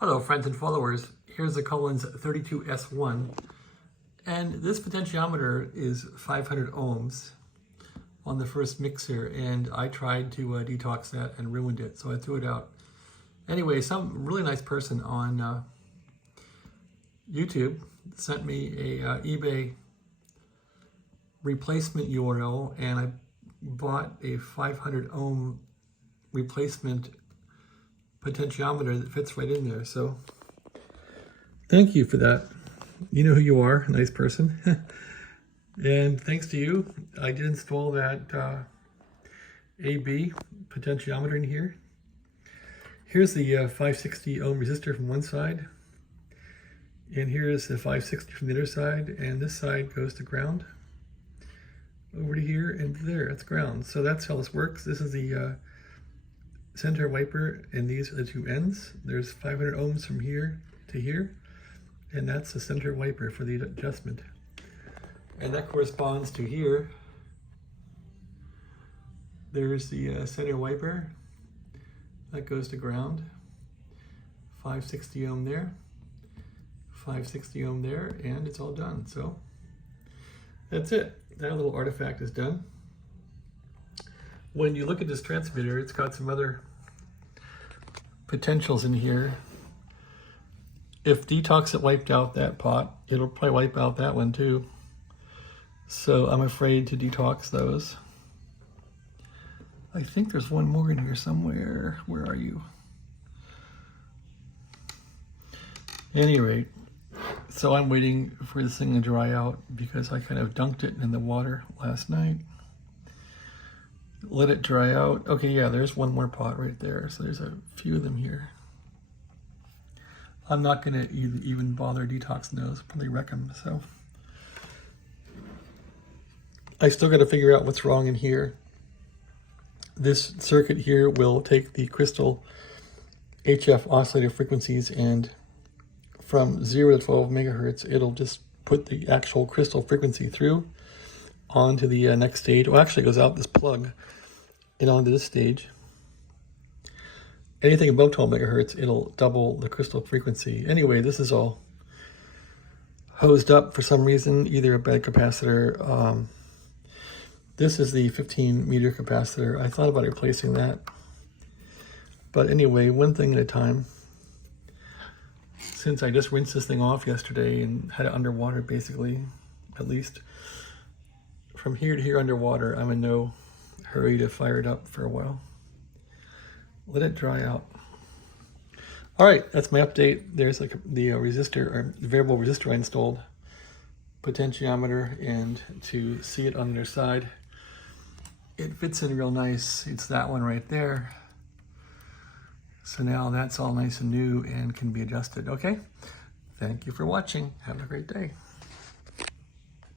Hello friends and followers, here's the Collins 32S-1 and this potentiometer is 500 ohms on the first mixer and I tried to detox that and ruined it, so I threw it out. Anyway, some really nice person on YouTube sent me a eBay replacement URL and I bought a 500 ohm replacement potentiometer that fits right in there. So thank you for that. You know who you are, nice person. And thanks to you, I did install that AB potentiometer in here. Here's the 560 ohm resistor from one side, and here's the 560 from the other side, and this side goes to ground over to here and there. That's ground. So that's how this works. This is the center wiper, and these are the two ends. There's 500 ohms from here to here, and that's the center wiper for the adjustment. And that corresponds to here. There's the center wiper. That goes to ground. 560 ohm there, 560 ohm there, and it's all done. So that's it. That little artifact is done. When you look at this transmitter, it's got some other potentials in here. If Detoxit wiped out that pot, it'll probably wipe out that one too. So I'm afraid to detox those. I think there's one more in here somewhere. Where are you? At any rate, so I'm waiting for this thing to dry out because I kind of dunked it in the water last night. Let it dry out. Okay, yeah, there's one more pot right there. So there's a few of them here. I'm not gonna even bother detoxing those, probably wreck them. So I still gotta figure out what's wrong in here. This circuit here will take the crystal HF oscillator frequencies, and from 0 to 12 megahertz, it'll just put the actual crystal frequency through onto the next stage. Well, actually it goes out this plug and onto this stage. Anything above 12 megahertz, it'll double the crystal frequency. Anyway, this is all hosed up for some reason, either a bad capacitor. This is the 15 meter capacitor. I thought about replacing that. But anyway, one thing at a time. Since I just rinsed this thing off yesterday and had it underwater basically, at least from here to here underwater, I'm in no hurry to fire it up for a while. Let it dry out. All right, that's my update. There's like the resistor, or the variable resistor I installed, potentiometer, and to see it on the other side, it fits in real nice. It's that one right there. So now that's all nice and new and can be adjusted. Okay, thank you for watching. Have a great day.